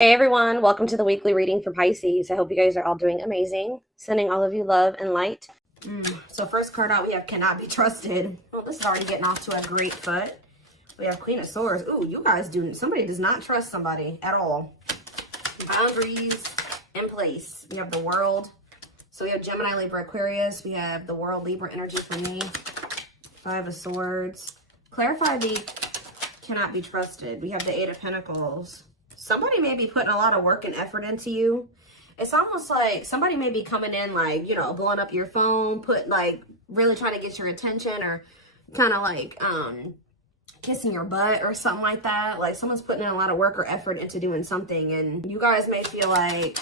Hey everyone, welcome to the weekly reading for Pisces. I hope you guys are all doing amazing. Sending all of you love and light. So first card out, we have cannot be trusted. Well, this is already getting off to a great foot. We have Queen of Swords. Ooh, you guys somebody does not trust somebody at all. Boundaries in place. We have the World. So we have Gemini, Libra, Aquarius. We have the World, Libra energy for me. Five of Swords. Clarify the cannot be trusted. We have the Eight of Pentacles. Somebody may be putting a lot of work and effort into you. It's almost like somebody may be coming in like, blowing up your phone, really trying to get your attention, or kind of like kissing your butt or something like that. Like someone's putting in a lot of work or effort into doing something, and you guys may feel like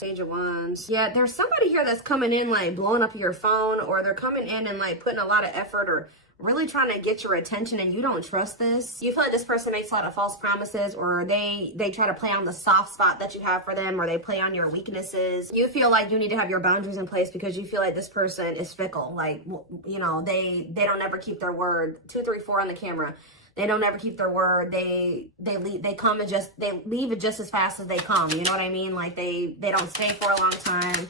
Page of Wands. Yeah, there's somebody here that's coming in like blowing up your phone, or they're coming in and like putting a lot of effort or really trying to get your attention, and you don't trust this. You feel like this person makes a lot of false promises, or they try to play on the soft spot that you have for them, or they play on your weaknesses. You feel like you need to have your boundaries in place because you feel like this person is fickle. Like, they don't ever keep their word. 2, 3, 4 on the camera. They don't ever keep their word. They leave, they leave it just as fast as they come. You know what I mean? Like they don't stay for a long time.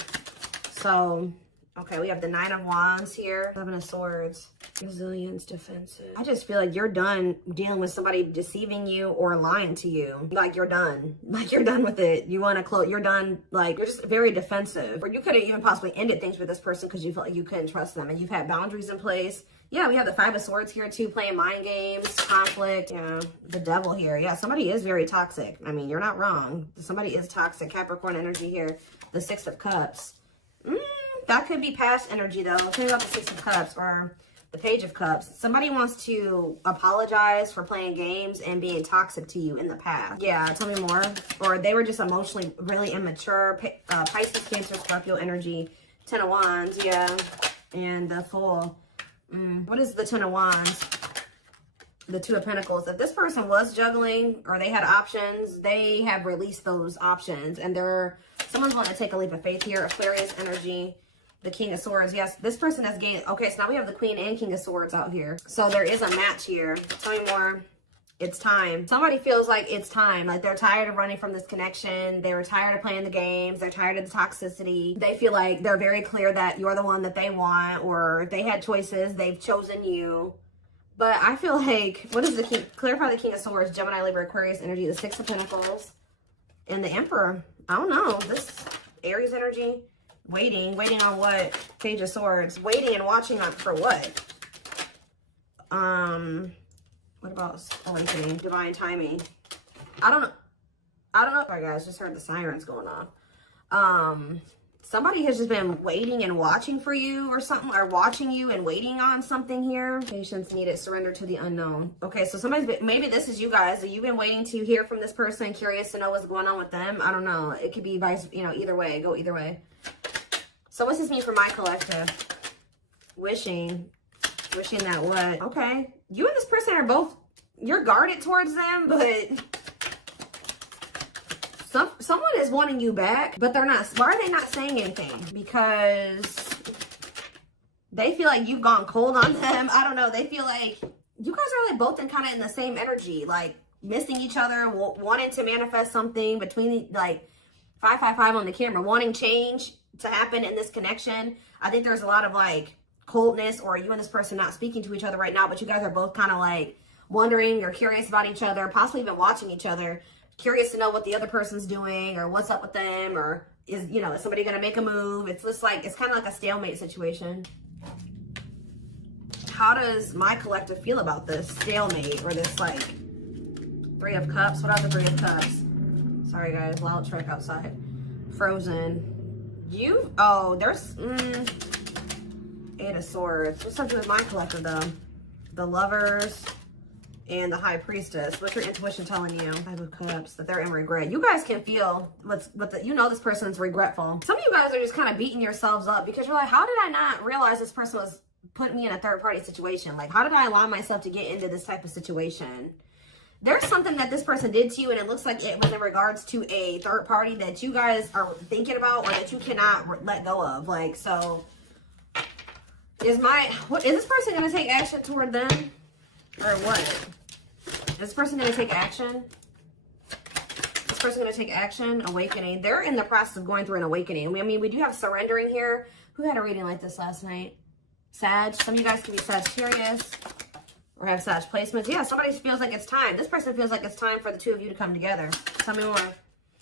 So, okay, we have the Nine of Wands here. Seven of Swords. Resilience, defensive. I just feel like you're done dealing with somebody deceiving you or lying to you. Like you're done. Like you're done with it. You want to close. You're done. Like you're just very defensive. Or you could have even possibly ended things with this person because you felt like you couldn't trust them, and you've had boundaries in place. Yeah, we have the Five of Swords here too, playing mind games, conflict. Yeah, the Devil here. Yeah, somebody is very toxic. I mean, you're not wrong. Somebody is toxic. Capricorn energy here. The Six of Cups. That could be past energy though. Think about the Six of Cups or the Page of Cups. Somebody wants to apologize for playing games and being toxic to you in the past. Yeah, tell me more. Or they were just emotionally really immature. Pisces, Cancer, Scorpio energy. Ten of Wands, yeah. And the Fool. What is the Ten of Wands? The Two of Pentacles. If this person was juggling or they had options, they have released those options. And someone's going to take a leap of faith here. Aquarius energy. The King of Swords. Yes, this person has gained. Okay, so now we have the Queen and King of Swords out here. So there is a match here. Tell me more. It's time. Somebody feels like it's time. Like they're tired of running from this connection. They were tired of playing the games. They're tired of the toxicity. They feel like they're very clear that you're the one that they want, or if they had choices, they've chosen you. But I feel like, what is the King? Clarify the King of Swords, Gemini, Libra, Aquarius energy, the Six of Pentacles, and the Emperor. I don't know. This Aries energy. Waiting on what? Page of Swords. Waiting and watching on for what? What about awakening? Divine timing. I don't know. Sorry guys, just heard the sirens going off. Somebody has just been waiting and watching for you or something, or watching you and waiting on something here. Patience needed, surrender to the unknown. Okay, so maybe this is you guys. You've been waiting to hear from this person, curious to know what's going on with them. I don't know. It could be either way. Go either way. So what's this mean for my collective? Wishing that what? Okay. You and this person are both, you're guarded towards them, but someone is wanting you back, but they're not. Why are they not saying anything? Because they feel like you've gone cold on them. I don't know. They feel like you guys are like both kind of in the same energy, like missing each other, wanting to manifest something between like 555 on the camera, wanting change to happen in this connection. I think there's a lot of like coldness, or you and this person not speaking to each other right now, but you guys are both kind of like wondering or curious about each other, possibly even watching each other, curious to know what the other person's doing or what's up with them, or is somebody going to make a move? It's just like, it's kind of like a stalemate situation. How does my collective feel about this stalemate, or this like Three of Cups? What are the Three of Cups? Sorry guys, loud truck outside. Frozen. There's Eight of Swords. What's something with my collective though? The Lovers and the High Priestess. What's your intuition telling you? Five of Cups, that they're in regret. You guys can feel this person's regretful. Some of you guys are just kind of beating yourselves up because you're like, how did I not realize this person was putting me in a third party situation? Like, how did I allow myself to get into this type of situation? There's something that this person did to you, and it looks like it was in regards to a third party that you guys are thinking about, or that you cannot let go of. Like, so is this person going to take action toward them, or what? Is this person going to take action? person going to take action? Awakening. They're in the process of going through an awakening. I mean, we do have surrendering here. Who had a reading like this last night? Sag. Some of you guys can be Sagittarius or have Sag placements. Yeah, somebody feels like it's time. This person feels like it's time for the two of you to come together. Tell me more.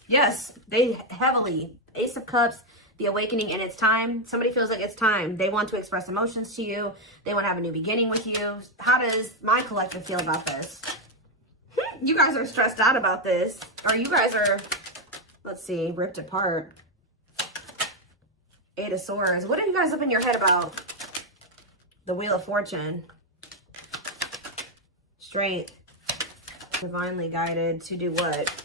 Yes, they heavily. Ace of Cups, the awakening, and it's time. Somebody feels like it's time. They want to express emotions to you. They want to have a new beginning with you. How does my collective feel about this? You guys are stressed out about this. Or you guys are, let's see, ripped apart. Eight of Swords. What are you guys up in your head about? The Wheel of Fortune. Strength. Divinely guided to do what?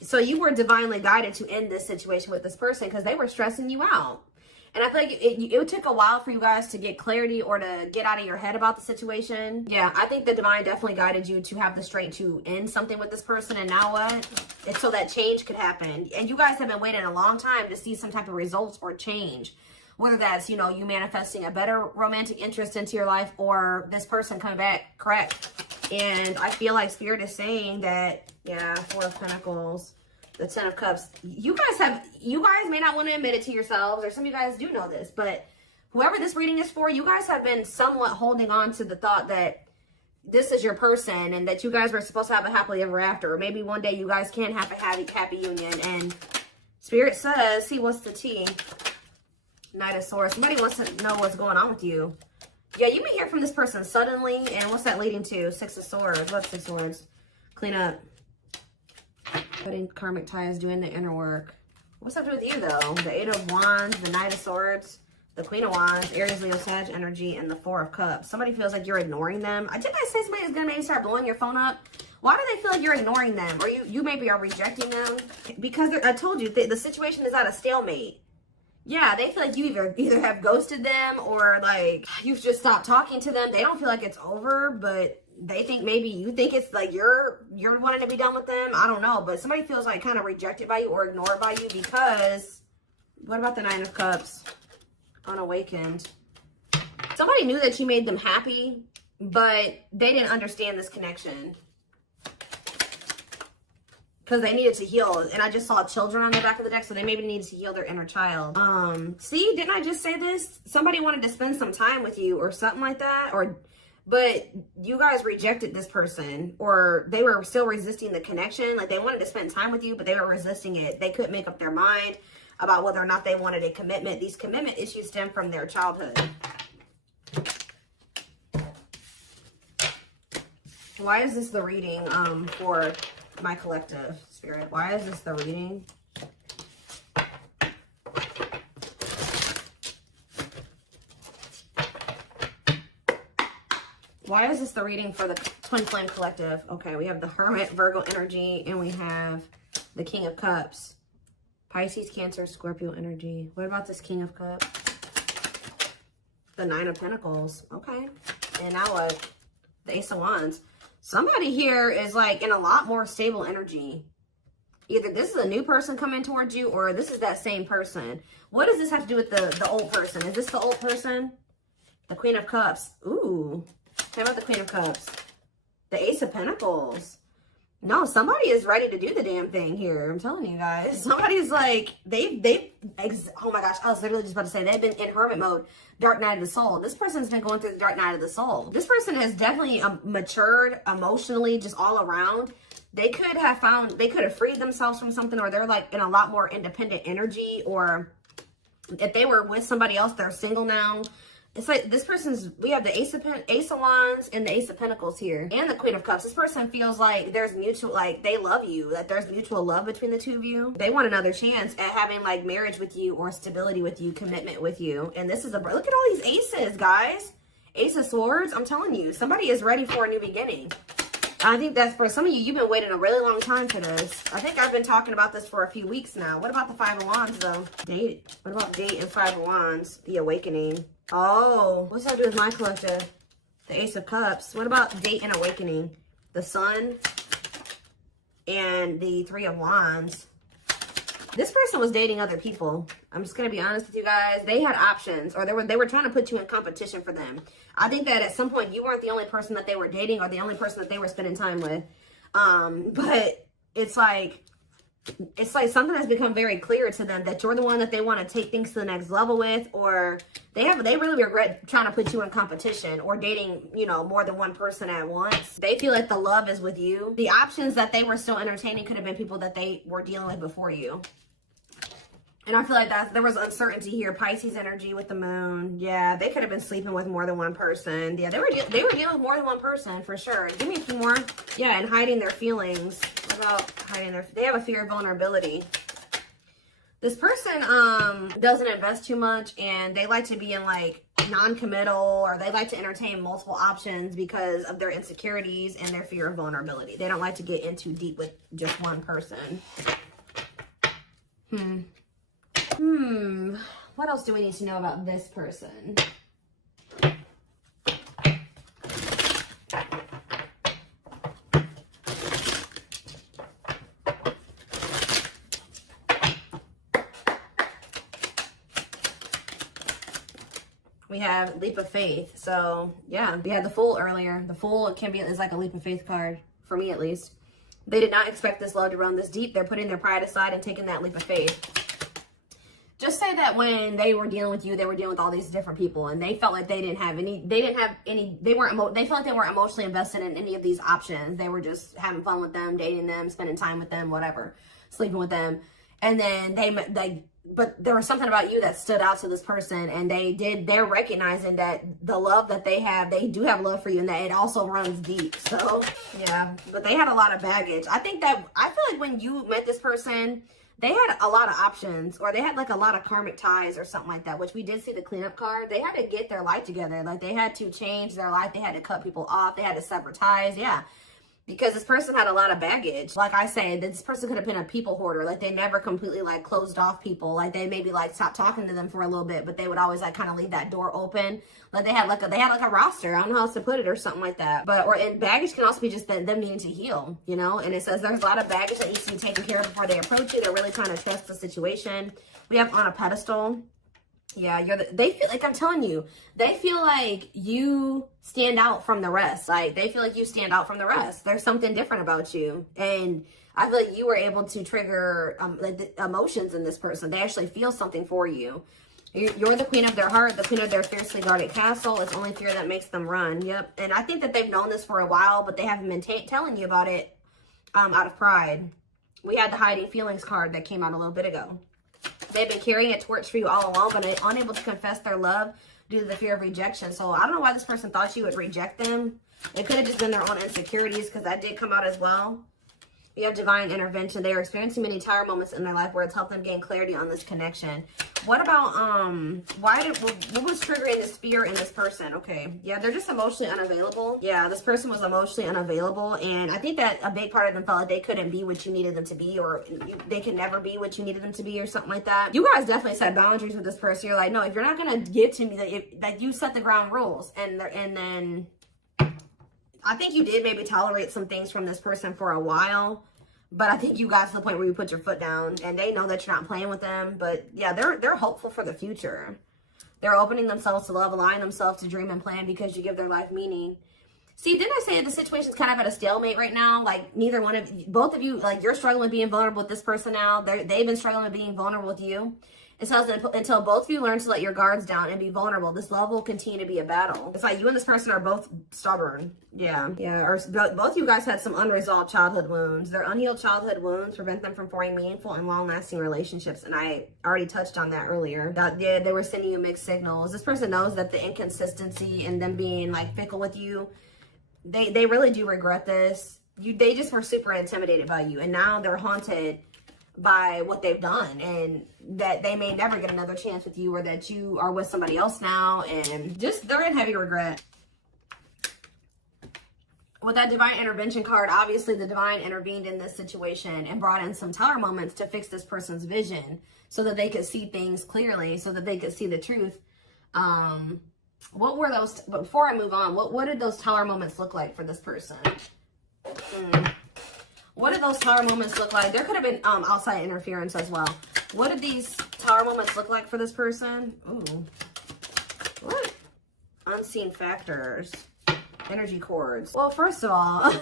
So you were divinely guided to end this situation with this person because they were stressing you out. And I feel like it took a while for you guys to get clarity or to get out of your head about the situation. Yeah, I think the divine definitely guided you to have the strength to end something with this person. And now what? It's so that change could happen. And you guys have been waiting a long time to see some type of results or change. Whether that's, you know, you manifesting a better romantic interest into your life or this person coming back correct. And I feel like Spirit is saying that, yeah, Four of Pentacles, the Ten of Cups. You guys may not want to admit it to yourselves, or some of you guys do know this, but whoever this reading is for, you guys have been somewhat holding on to the thought that this is your person and that you guys were supposed to have a happily ever after. Or maybe one day you guys can have a happy union. And Spirit says, see, what's the tea? Knight of Swords. Somebody wants to know what's going on with you. Yeah, you may hear from this person suddenly. And what's that leading to? Six of Swords. What's Six of Swords? Clean up. Cutting karmic ties, doing the inner work. What's up with you, though? The Eight of Wands, the Knight of Swords, the Queen of Wands, Aries, Leo, Sag energy, and the Four of Cups. Somebody feels like you're ignoring them. Didn't I say somebody is going to maybe start blowing your phone up? Why do they feel like you're ignoring them? Or you maybe are rejecting them? Because I told you, the situation is at a stalemate. Yeah, they feel like you either have ghosted them or like you've just stopped talking to them. They don't feel like it's over, but they think maybe you think it's like you're wanting to be done with them. I don't know, but somebody feels like kind of rejected by you or ignored by you because what about the Nine of Cups? Unawakened. Somebody knew that you made them happy, but they didn't understand this connection. Because they needed to heal. And I just saw children on the back of the deck, so they maybe needed to heal their inner child. See, didn't I just say this? Somebody wanted to spend some time with you or something like that. But you guys rejected this person, or they were still resisting the connection. Like they wanted to spend time with you, but they were resisting it. They couldn't make up their mind about whether or not they wanted a commitment. These commitment issues stem from their childhood. Why is this the reading for my collective, Spirit? Why is this the reading? Why is this the reading for the Twin Flame Collective? Okay, we have the Hermit, Virgo energy, and we have the King of Cups. Pisces, Cancer, Scorpio energy. What about this King of Cups? The Nine of Pentacles. Okay. And now what? The Ace of Wands. Somebody here is like in a lot more stable energy. Either this is a new person coming towards you or this is that same person. What does this have to do with the old person? Is this the old person? The Queen of Cups. Ooh. How about the Queen of Cups? The Ace of Pentacles. No, somebody is ready to do the damn thing here. I'm telling you guys. Somebody's like, oh my gosh, I was literally just about to say, they've been in hermit mode, dark night of the soul. This person's been going through the dark night of the soul. This person has definitely matured emotionally, just all around. They could have freed themselves from something, or they're like in a lot more independent energy, or if they were with somebody else, they're single now. It's like this we have the Ace of Wands and the Ace of Pentacles here and the Queen of Cups. This person feels like there's mutual, like they love you, that there's mutual love between the two of you. They want another chance at having like marriage with you or stability with you, commitment with you. And this is look at all these aces, guys. Ace of Swords. I'm telling you, somebody is ready for a new beginning. I think that's for some of you, you've been waiting a really long time for this. I think I've been talking about this for a few weeks now. What about the Five of Wands though? Date. What about date and Five of Wands? The awakening. Oh, what's that do with my collective? The Ace of Cups. What about date and awakening? The Sun and the Three of Wands. This person was dating other people. I'm just going to be honest with you guys. They had options, or they were trying to put you in competition for them. I think that at some point you weren't the only person that they were dating or the only person that they were spending time with. But it's like it's like something has become very clear to them that you're the one that they want to take things to the next level with, or they really regret trying to put you in competition or dating, you know, more than one person at once. They feel like the love is with you. The options that they were still entertaining could have been people that they were dealing with before you. And I feel like there was uncertainty here. Pisces energy with the moon. Yeah, they could have been sleeping with more than one person. Yeah, they were dealing with more than one person for sure. Give me a few more. Yeah, and hiding their feelings. What about hiding they have a fear of vulnerability. This person doesn't invest too much, and they like to be in like non-committal, or they like to entertain multiple options because of their insecurities and their fear of vulnerability. They don't like to get in too deep with just one person. What else do we need to know about this person? We have leap of faith. So yeah, we had the Fool earlier. The Fool is like a leap of faith card, for me at least. They did not expect this love to run this deep. They're putting their pride aside and taking that leap of faith. Just say that when they were dealing with you, they were dealing with all these different people, and they felt like they felt like they weren't emotionally invested in any of these options. They were just having fun with them, dating them, spending time with them, whatever, sleeping with them. And then but there was something about you that stood out to this person, and they're recognizing that the love that they do have love for you, and that it also runs deep. So yeah, but they had a lot of baggage. I feel like when you met this person, they had a lot of options, or they had like a lot of karmic ties or something like that, which we did see the cleanup card. They had to get their life together. Like, they had to change their life. They had to cut people off. They had to sever ties. Yeah. Because this person had a lot of baggage. Like I say, this person could have been a people hoarder. Like, they never completely like closed off people. Like, they maybe like stopped talking to them for a little bit, but they would always like kind of leave that door open. Like, they had like a roster. I don't know how else to put it, or something like that. And baggage can also be just them needing to heal, you know? And it says there's a lot of baggage that needs to be taken care of before they approach you. They're really trying to trust the situation. We have on a pedestal. Yeah, they feel like, I'm telling you, they feel like you stand out from the rest. Like, they feel like you stand out from the rest. There's something different about you. And I feel like you were able to trigger like the emotions in this person. They actually feel something for you. You're the queen of their heart, the queen of their fiercely guarded castle. It's only fear that makes them run. Yep. And I think that they've known this for a while, but they haven't been telling you about it out of pride. We had the hiding feelings card that came out a little bit ago. They've been carrying a torch for you all along, but unable to confess their love due to the fear of rejection. So I don't know why this person thought you would reject them. It could have just been their own insecurities, because that did come out as well. You have divine intervention. They are experiencing many tired moments in their life where it's helped them gain clarity on this connection. What about, what was triggering this fear in this person? Okay. Yeah, they're just emotionally unavailable. Yeah, this person was emotionally unavailable. And I think that a big part of them felt like they couldn't be what you needed them to be, or they could never be what you needed them to be, or something like that. You guys definitely set boundaries with this person. You're like, no, if you're not going to give to me, that you set the ground rules. And then I think you did maybe tolerate some things from this person for a while. But I think you got to the point where you put your foot down, and they know that you're not playing with them. But yeah, they're hopeful for the future. They're opening themselves to love, allowing themselves to dream and plan because you give their life meaning. See, didn't I say that the situation's kind of at a stalemate right now? Like, both of you, like, you're struggling with being vulnerable with this person now. They've been struggling with being vulnerable with you. It says that until both of you learn to let your guards down and be vulnerable, this love will continue to be a battle. It's like you and this person are both stubborn. Yeah. Yeah. Or both of you guys had some unresolved childhood wounds. Their unhealed childhood wounds prevent them from forming meaningful and long-lasting relationships. And I already touched on that earlier. Yeah, they were sending you mixed signals. This person knows that the inconsistency and them being like fickle with you, they really do regret this. They just were super intimidated by you. And now they're haunted by what they've done, and that they may never get another chance with you, or that you are with somebody else now, and just they're in heavy regret. With that divine intervention card, obviously the divine intervened in this situation and brought in some tower moments to fix this person's vision so that they could see things clearly, so that they could see the truth. What were those, before I move on, what did those tower moments look like for this person? What did those tower moments look like? There could have been outside interference as well. What did these tower moments look like for this person? Ooh. What? Unseen factors. Energy cords. Well, first of all,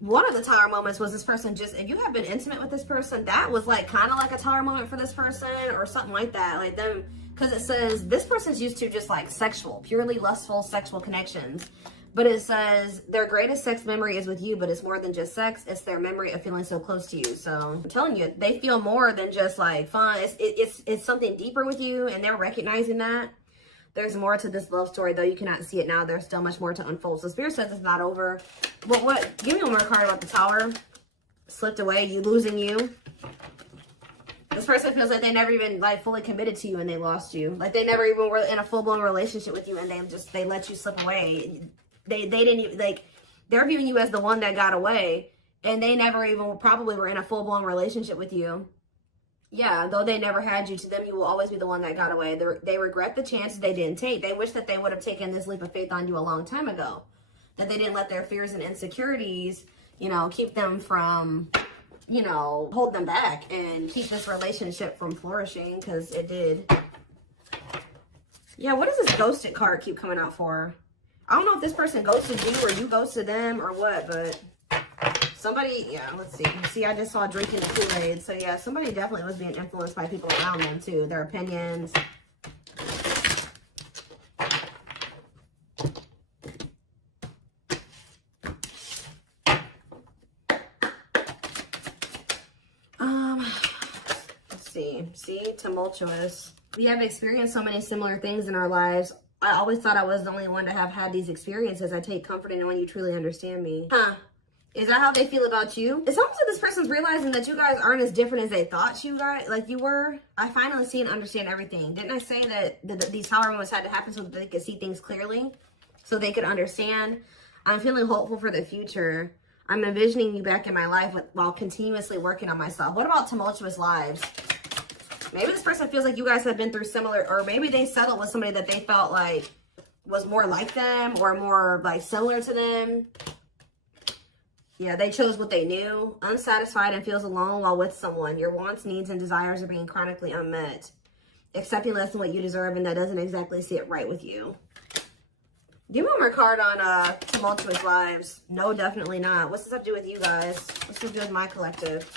one of the tower moments was this person just, if you have been intimate with this person, that was like kind of like a tower moment for this person or something like that. Like them, because it says this person's used to just like sexual, purely lustful sexual connections. But it says their greatest sex memory is with you, but it's more than just sex. It's their memory of feeling so close to you. So I'm telling you, they feel more than just like fun. It's something deeper with you, and they're recognizing that. There's more to this love story, though you cannot see it now. There's still much more to unfold. So Spirit says it's not over. But what? Give me one more card about the Tower. Slipped away. You losing you. This person feels like they never even like fully committed to you and they lost you. Like they never even were in a full-blown relationship with you and they let you slip away. They didn't even, like, they're viewing you as the one that got away, and they never even probably were in a full-blown relationship with you. Yeah, though they never had you, to them you will always be the one that got away. They regret the chances they didn't take. They wish that they would have taken this leap of faith on you a long time ago, that they didn't let their fears and insecurities, you know, keep them from, you know, hold them back and keep this relationship from flourishing, because it did. Yeah, what does this ghosted card keep coming out for? I don't know if this person ghosted you or you ghosted them or what, but somebody, yeah, let's see. See, I just saw drinking the Kool-Aid. So, yeah, somebody definitely was being influenced by people around them, too. Their opinions. Let's see. See, tumultuous. We have experienced so many similar things in our lives. I always thought I was the only one to have had these experiences. I take comfort in knowing you truly understand me. Huh. Is that how they feel about you? It's almost like this person's realizing that you guys aren't as different as they thought you guys, like you were. I finally see and understand everything. Didn't I say that these tower moments had to happen so that they could see things clearly? So they could understand? I'm feeling hopeful for the future. I'm envisioning you back in my life while continuously working on myself. What about tumultuous lives? Maybe this person feels like you guys have been through similar, or maybe they settled with somebody that they felt like was more like them or more like similar to them. Yeah, they chose what they knew. Unsatisfied and feels alone while with someone. Your wants, needs, and desires are being chronically unmet. Accepting less than what you deserve, and that doesn't exactly sit right with you. Give me one more card on tumultuous lives. No, definitely not. What's this have to do with you guys? What's this have to do with my collective?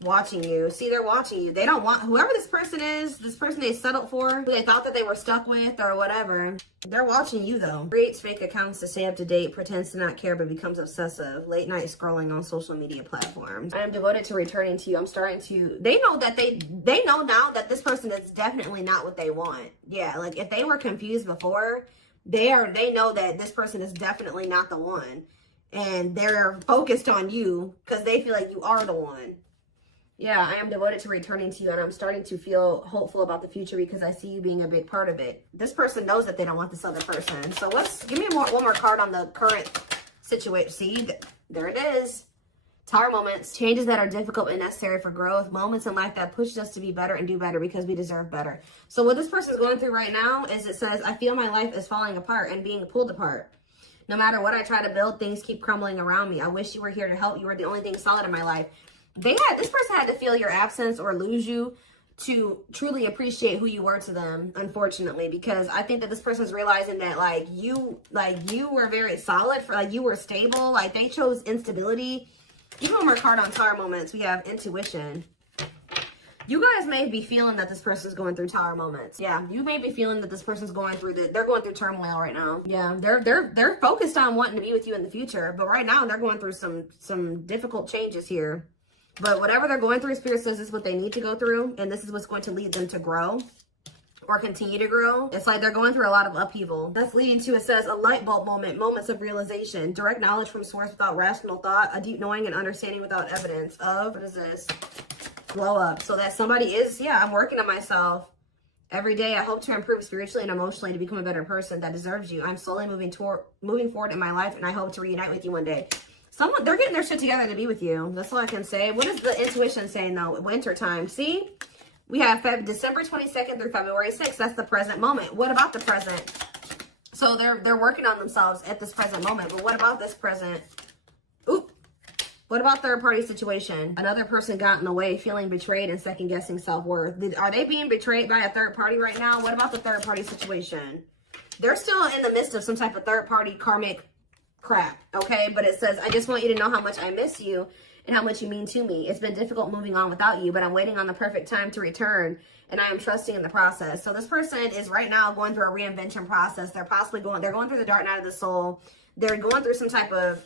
Watching you. See, they're watching you. They don't want, whoever this person is, this person they settled for, who they thought that they were stuck with or whatever, they're watching you though. Creates fake accounts to stay up to date, pretends to not care but becomes obsessive. Late night scrolling on social media platforms. I am devoted to returning to you. I'm starting to, they know that they know now that this person is definitely not what they want. Yeah, like if they were confused before, they know that this person is definitely not the one. And they're focused on you because they feel like you are the one. Yeah, I am devoted to returning to you, and I'm starting to feel hopeful about the future because I see you being a big part of it. This person knows that they don't want this other person. So give me one more card on the current situation. See, there it is. Tower moments, changes that are difficult and necessary for growth, moments in life that push us to be better and do better because we deserve better. So what this person is going through right now is it says, I feel my life is falling apart and being pulled apart. No matter what I try to build, things keep crumbling around me. I wish you were here to help. You were the only thing solid in my life. This person had to feel your absence or lose you to truly appreciate who you were to them, unfortunately, because I think that this person's realizing that you were very solid for you were stable. Like they chose instability. Even one more card on tower moments, we have intuition. You guys may be feeling that this person's going through tower moments. Yeah, you may be feeling that this person's going through they're going through turmoil right now. Yeah, they're focused on wanting to be with you in the future, but right now they're going through some difficult changes here. But whatever they're going through, Spirit says this is what they need to go through. And this is what's going to lead them to grow or continue to grow. It's like they're going through a lot of upheaval. That's leading to, it says, a light bulb moment, moments of realization, direct knowledge from source without rational thought, a deep knowing and understanding without evidence of, what is this? Glow up. So that somebody is, yeah, I'm working on myself. Every day, I hope to improve spiritually and emotionally to become a better person that deserves you. I'm slowly moving forward in my life, and I hope to reunite with you one day. They're getting their shit together to be with you. That's all I can say. What is the intuition saying, though? Winter time. See? We have December 22nd through February 6th. That's the present moment. What about the present? So they're working on themselves at this present moment. But what about this present? Oop. What about third-party situation? Another person got in the way, feeling betrayed and second-guessing self-worth. Are they being betrayed by a third party right now? What about the third-party situation? They're still in the midst of some type of third-party karmic crap, okay? But it says, I just want you to know how much I miss you and how much you mean to me. It's been difficult moving on without you, but I'm waiting on the perfect time to return, and I am trusting in the process. So this person is right now going through a reinvention process. They're going through the dark night of the soul. They're going through some type of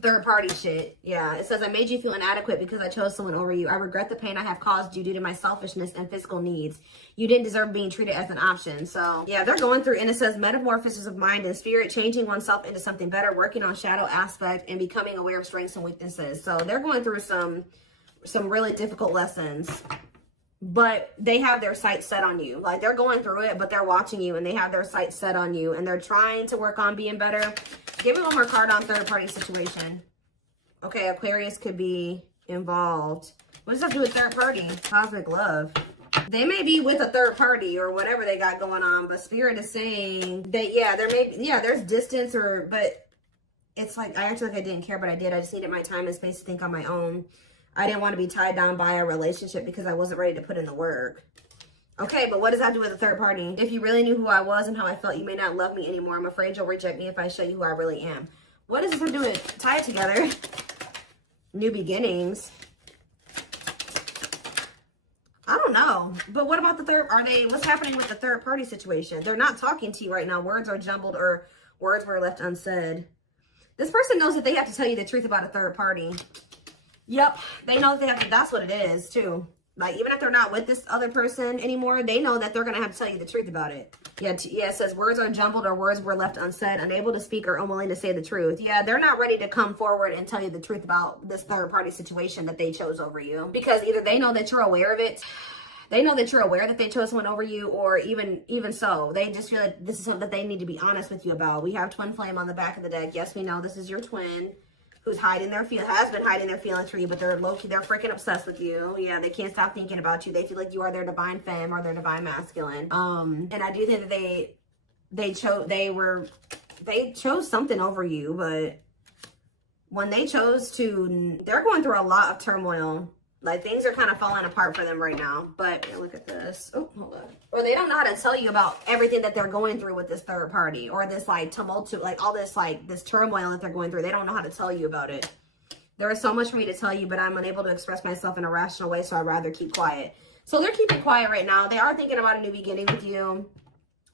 third party shit. Yeah, it says, I made you feel inadequate because I chose someone over you. I regret the pain I have caused you due to my selfishness and physical needs. You didn't deserve being treated as an option. So yeah, they're going through, and it says metamorphosis of mind and spirit, changing oneself into something better, working on shadow aspect, and becoming aware of strengths and weaknesses. So they're going through some really difficult lessons, but they have their sights set on you. Like, they're going through it, but they're watching you, and they have their sights set on you, and they're trying to work on being better. Give me one more card on third party situation. Okay, Aquarius could be involved. What does that do with third party? Cosmic love. They may be with a third party or whatever they got going on, but Spirit is saying that, yeah, there's distance, but it's like, I actually, like, I didn't care, but I did. I just needed my time and space to think on my own. I didn't want to be tied down by a relationship because I wasn't ready to put in the work. Okay, but what does that do with a third party? If you really knew who I was and how I felt, you may not love me anymore. I'm afraid you'll reject me if I show you who I really am. What does this have to do with? Tie it together. New beginnings. I don't know. But what about the third? What's happening with the third party situation? They're not talking to you right now. Words are jumbled or words were left unsaid. This person knows that they have to tell you the truth about a third party. Yep, they know that they have to. That's what it is, too. Like, even if they're not with this other person anymore, they know that they're going to have to tell you the truth about it. Yeah, it says words are jumbled or words were left unsaid, unable to speak or unwilling to say the truth. Yeah, they're not ready to come forward and tell you the truth about this third party situation that they chose over you. Because either they know that you're aware of it, they know that you're aware that they chose someone over you, or even so, they just feel like this is something that they need to be honest with you about. We have Twin Flame on the back of the deck. Yes, we know this is your twin who's has been hiding their feelings for you, but they're low-key, they're freaking obsessed with you. Yeah, they can't stop thinking about you. They feel like you are their divine femme or their divine masculine. And I do think that they chose something over you, but when they chose to, they're going through a lot of turmoil. Like, things are kind of falling apart for them right now. But look at this. Oh, hold on. Or they don't know how to tell you about everything that they're going through with this third party, or this like tumult, like all this like this turmoil that they're going through. They don't know how to tell you about it. There is so much for me to tell you, but I'm unable to express myself in a rational way, so I'd rather keep quiet. So they're keeping quiet right now. They are thinking about a new beginning with you.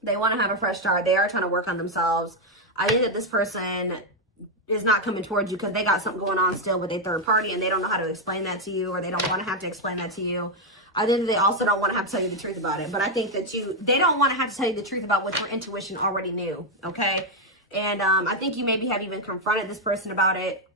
They want to have a fresh start. They are trying to work on themselves. I think that this person is not coming towards you because they got something going on still with a third party, and they don't know how to explain that to you, or they don't want to have to explain that to you. I think that they also don't want to have to tell you the truth about it. But I think that they don't want to have to tell you the truth about what your intuition already knew, okay? And I think you maybe have even confronted this person about it.